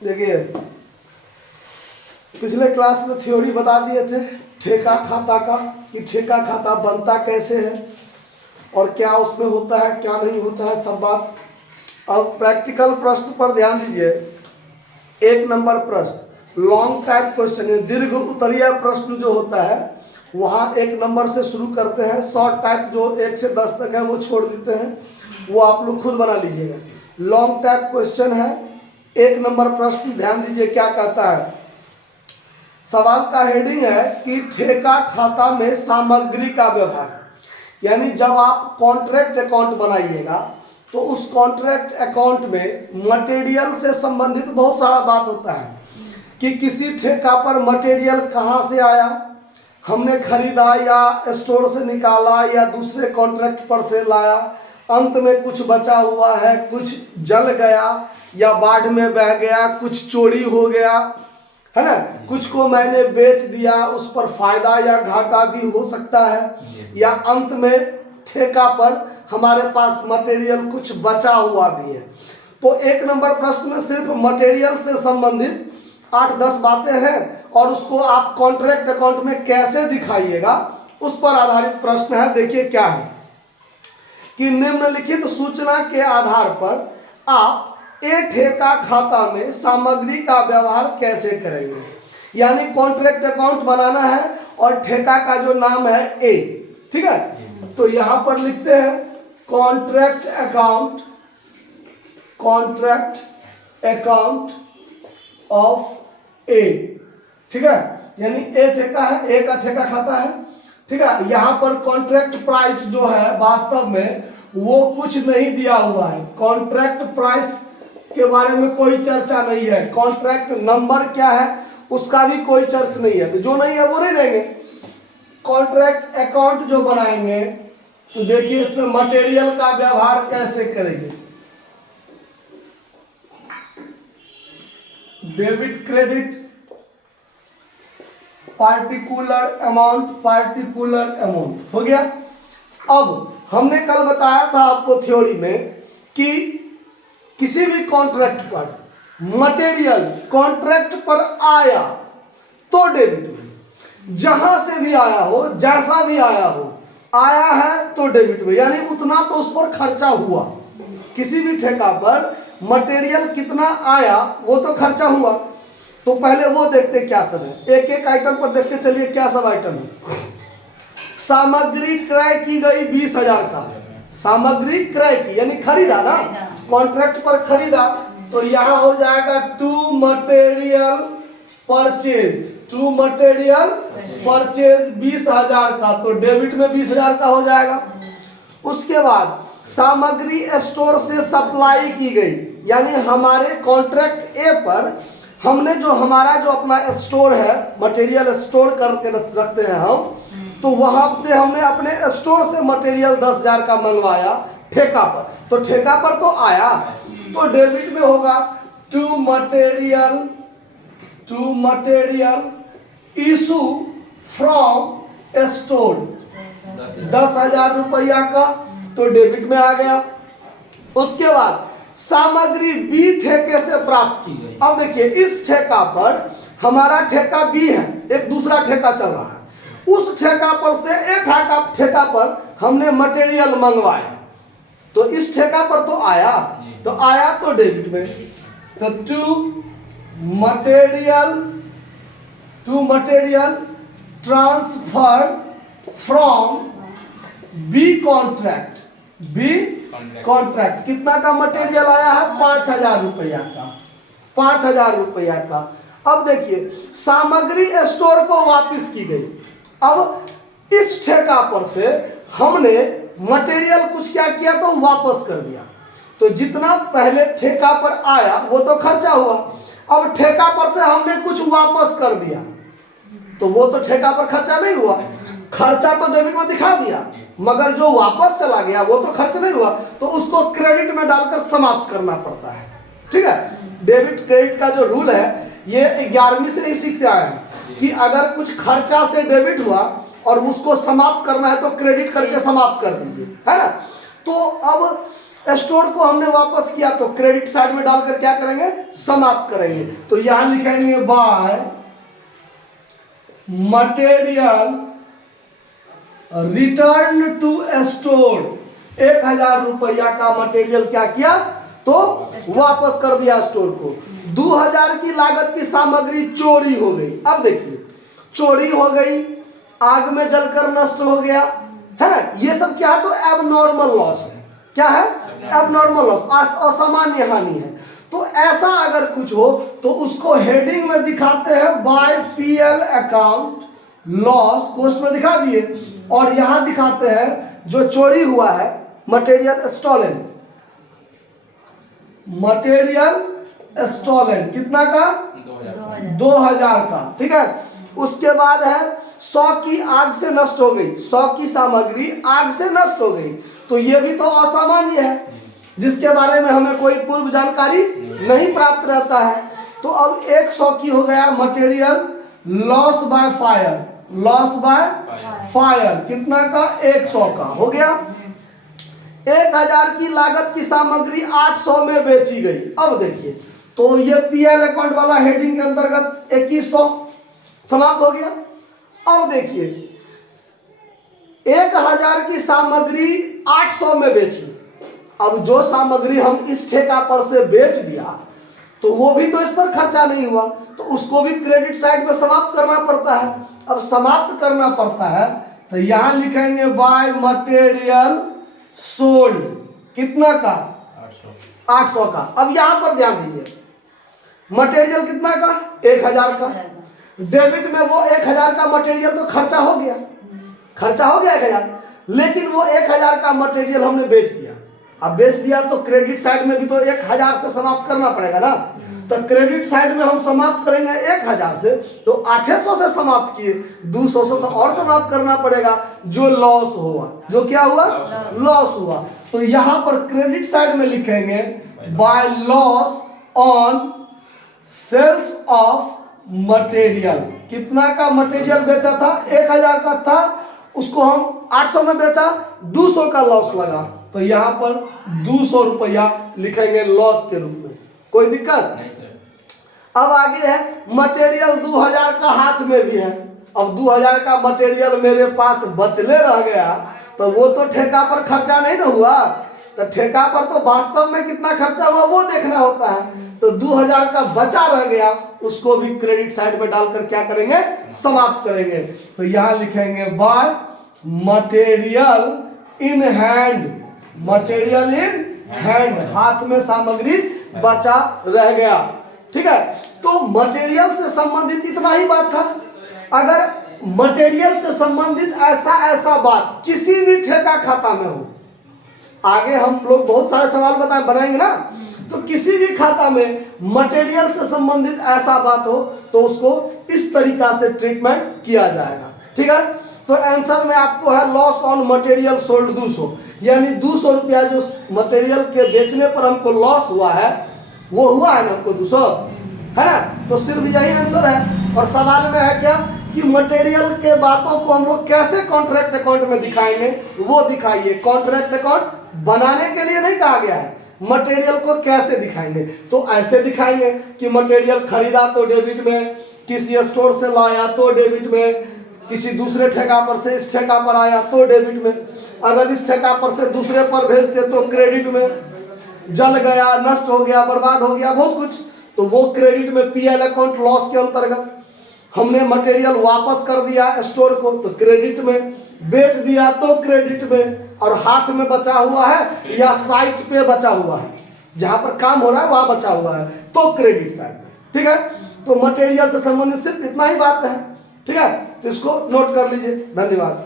देखिए पिछले क्लास में थ्योरी बता दिए थे ठेका खाता का कि ठेका खाता बनता कैसे है और क्या उसमें होता है क्या नहीं होता है सब बात। अब प्रैक्टिकल प्रश्न पर ध्यान दीजिए। 1 नंबर प्रश्न लॉन्ग टाइप क्वेश्चन है, दीर्घ उत्तरीय प्रश्न जो होता है वहाँ 1 नंबर से शुरू करते हैं। शॉर्ट टाइप जो 1 से 10 तक है वो छोड़ देते हैं, वो आप लोग खुद बना लीजिएगा। लॉन्ग टाइप क्वेश्चन है, 1 नंबर प्रश्न ध्यान दीजिए क्या कहता है। सवाल का हेडिंग है कि ठेका खाता में सामग्री का व्यवहार, यानी जब आप कॉन्ट्रैक्ट अकाउंट बनाइएगा तो उस कॉन्ट्रैक्ट अकाउंट में मटेरियल से संबंधित बहुत सारा बात होता है कि किसी ठेका पर मटेरियल कहाँ से आया, हमने खरीदा या स्टोर से निकाला या दूसरे कॉन्ट्रैक्ट पर से लाया, अंत में कुछ बचा हुआ है, कुछ जल गया या बाढ़ में बह गया, कुछ चोरी हो गया है ना, कुछ को मैंने बेच दिया, उस पर फायदा या घाटा भी हो सकता है, या अंत में ठेका पर हमारे पास मटेरियल कुछ बचा हुआ भी है। तो 1 नंबर प्रश्न में सिर्फ मटेरियल से संबंधित 8-10 बातें हैं और उसको आप कॉन्ट्रैक्ट अकाउंट में कैसे दिखाइएगा उस पर आधारित प्रश्न है। देखिए क्या है कि निम्नलिखित सूचना के आधार पर आप ए ठेका खाता में सामग्री का व्यवहार कैसे करेंगे। यानी कॉन्ट्रैक्ट अकाउंट बनाना है और ठेका का जो नाम है ए, ठीक है। तो यहां पर लिखते हैं कॉन्ट्रैक्ट अकाउंट ऑफ ए, ठीक है। यानी ए ठेका है, ए का ठेका खाता है, ठीक है। यहां पर कॉन्ट्रैक्ट प्राइस जो है वास्तव में वो कुछ नहीं दिया हुआ है। कॉन्ट्रैक्ट प्राइस के बारे में कोई चर्चा नहीं है। कॉन्ट्रैक्ट नंबर क्या है उसका भी कोई चर्चा नहीं है, तो जो नहीं है वो नहीं देंगे। कॉन्ट्रैक्ट अकाउंट जो बनाएंगे तो देखिए इसमें मटेरियल का व्यवहार कैसे करेंगे। डेबिट क्रेडिट, पार्टिकुलर अमाउंट हो गया। अब हमने कल बताया था आपको थ्योरी में कि किसी भी कॉन्ट्रैक्ट पर मटेरियल कॉन्ट्रैक्ट पर आया तो डेबिट में, जहां से भी आया हो जैसा भी आया हो, आया है तो डेबिट में, यानी उतना तो उस पर खर्चा हुआ। किसी भी ठेका पर मटेरियल कितना आया वो तो खर्चा हुआ। तो पहले वो देखते क्या सब है, एक एक आइटम पर देखते चलिए क्या सब आइटम है। सामग्री क्रय की गई 20,000 का, सामग्री क्रय की यानी खरीदा ना, कॉन्ट्रैक्ट पर खरीदा, तो यहां हो जाएगा टू मटेरियल परचेज 20,000 का, तो डेबिट में 20,000 का हो जाएगा। उसके बाद सामग्री स्टोर से सप्लाई की गई, यानी हमारे कॉन्ट्रैक्ट ए पर हमने जो हमारा जो अपना स्टोर है, मटेरियल स्टोर करके रखते हैं हम, तो वहां से हमने अपने स्टोर से मटेरियल 10,000 का मंगवाया ठेका पर, तो ठेका पर तो आया, तो डेबिट में होगा to material issue from store 10,000 रुपया का, तो डेबिट में आ गया। उसके बाद सामग्री बी ठेके से प्राप्त की गई। अब देखिए इस ठेका पर हमारा ठेका बी है, एक दूसरा ठेका चल रहा है, उस ठेका पर से एक ठेका पर हमने मटेरियल मंगवाया, तो इस ठेका पर तो आया, तो आया तो डेबिट में, तो to material transfer from B contract कितना का मटेरियल आया है 5,000 रुपया का, 5,000 रुपया का। अब देखिए सामग्री स्टोर को वापस की गई। अब इस ठेका पर से हमने मटेरियल कुछ क्या किया तो वापस कर दिया, तो जितना पहले ठेका पर आया वो तो खर्चा हुआ। अब ठेका पर से हमने कुछ वापस कर दिया, तो वो तो ठेका पर खर्चा नहीं हुआ, खर्चा तो डेबिट में दिखा दिया, मगर जो वापस चला गया वो तो खर्च नहीं हुआ, तो उसको क्रेडिट में डालकर समाप्त करना पड़ता है, ठीक है। डेबिट क्रेडिट का जो रूल है ये 11वीं से ही सीखते आए हैं कि अगर कुछ खर्चा से डेबिट हुआ और उसको समाप्त करना है तो क्रेडिट करके समाप्त कर दीजिए, है ना। तो अब स्टोर को हमने वापस किया तो क्रेडिट साइड में डालकर क्या करेंगे, समाप्त करेंगे। तो यहां लिखेंगे by material return to store, 1000 रुपया का मटेरियल क्या किया, तो वापस कर दिया स्टोर को। 2000 की लागत की सामग्री चोरी हो गई। अब देखिए चोरी हो गई, आग में जलकर नष्ट हो गया, है ना, ये सब क्या है, तो एबनॉर्मल लॉस है। क्या है, एबनॉर्मल लॉस, असामान्य हानि है। तो ऐसा अगर कुछ हो तो उसको हेडिंग में दिखाते हैं by PL account loss, cost में दिखा दिए, और यहां दिखाते हैं जो चोरी हुआ है मटेरियल स्टॉलन, मटेरियल स्टॉलन कितना का, 2000 का, ठीक है। उसके बाद है 100 की आग से नष्ट हो गई, 100 की सामग्री आग से नष्ट हो गई, तो ये भी तो असामान्य है जिसके बारे में हमें कोई पूर्व जानकारी नहीं प्राप्त रहता है। तो अब 100 की हो गया material loss by fire, loss by fire कितना का, 100 का हो गया। 1000 की लागत की सामग्री 800 में बेची गई। अब देखिए तो ये पीएल अकाउंट वाला हेडिंग के अंतर्गत 2100 समाप्त हो गया। अब देखिए 1000 की सामग्री 800 में बेची, अब जो सामग्री हम इस ठेका पर से बेच दिया तो वो भी तो इस पर खर्चा नहीं हुआ, तो उसको भी क्रेडिट साइड में समाप्त करना पड़ता है। अब समाप्त करना पड़ता है तो यहां लिखेंगे बाय मटेरियल सोल्ड कितना का, 800 का। अब यहां पर ध्यान दीजिए मटेरियल कितना का, 1000 का। डेबिट में वो 1000 का मटेरियल तो खर्चा हो गया, खर्चा हो गया 1000, लेकिन वो 1000 का मटेरियल हमने बेच दिया। अब बेच दिया तो क्रेडिट साइड में भी तो 1000 से समाप्त करना पड़ेगा ना, तो क्रेडिट साइड में हम समाप्त करेंगे 1000 से, तो 800 से समाप्त किए, 200 से तो और समाप्त करना पड़ेगा, जो लॉस हुआ, जो क्या हुआ, लॉस हुआ। तो यहां पर क्रेडिट साइड में लिखेंगे by loss on sales of material, कितना का मटेरियल बेचा था, 1000 का था, उसको हम 800 में बेचा, 200 का लॉस लगा, तो यहां पर 200 रुपया लिखेंगे लॉस के रूप में। कोई दिक्कत नहीं सर। अब आगे है मटेरियल 2000 का हाथ में भी है। अब 2000 का मटेरियल मेरे पास बचले रह गया, तो वो तो ठेका पर खर्चा नहीं ना हुआ, तो ठेका पर तो वास्तव में कितना खर्चा हुआ वो देखना होता है। तो 2000 का बचा रह गया, उसको भी क्रेडिट साइड में डालकर क्या करेंगे, समाप्त करेंगे। तो यहां लिखेंगे by material in hand, material in hand, हाथ में सामग्री बचा रह गया, ठीक है। तो मटेरियल से संबंधित इतना ही बात था। अगर मटेरियल से संबंधित ऐसा बात किसी भी ठेका खाता में हो, आगे हम लोग बहुत सारे सवाल बनाएंगे ना, तो किसी भी खाता में मटेरियल से संबंधित ऐसा बात हो तो उसको इस तरीका से ट्रीटमेंट किया जाएगा, ठीक है। तो आंसर में आपको है लॉस ऑन मटेरियल सोल्ड 200, यानी 200 रुपया जो मटेरियल के बेचने पर हमको लॉस हुआ है वो हुआ है ना हमको 200, है ना। तो सिर्फ यही आंसर है। और सवाल में है क्या कि मटेरियल के बातों को हम लोग कैसे कॉन्ट्रैक्ट अकाउंट में दिखाएंगे, वो दिखाइए। कॉन्ट्रैक्ट अकाउंट बनाने के लिए नहीं कहा गया है, मटेरियल को कैसे दिखाएंगे, तो ऐसे दिखाएंगे कि मटेरियल खरीदा तो डेबिट में, किसी स्टोर से लाया तो डेबिट में, किसी दूसरे ठेका पर से इस ठेका पर आया तो डेबिट में, अगर इस ठेका पर से दूसरे पर भेजते तो क्रेडिट में, जल गया, नष्ट हो गया, बर्बाद हो गया, बहुत कुछ, तो वो क्रेडिट में पीएल अकाउंट लॉस के अंतर्गत। हमने मटेरियल वापस कर दिया स्टोर को तो क्रेडिट में, बेच दिया तो क्रेडिट में, और हाथ में बचा हुआ है या साइट पे बचा हुआ है, जहां पर काम हो रहा है वहां बचा हुआ है तो क्रेडिट साइड में, ठीक है। तो मटेरियल से संबंधित सिर्फ इतना ही बात है, ठीक है। तो इसको नोट कर लीजिए। धन्यवाद।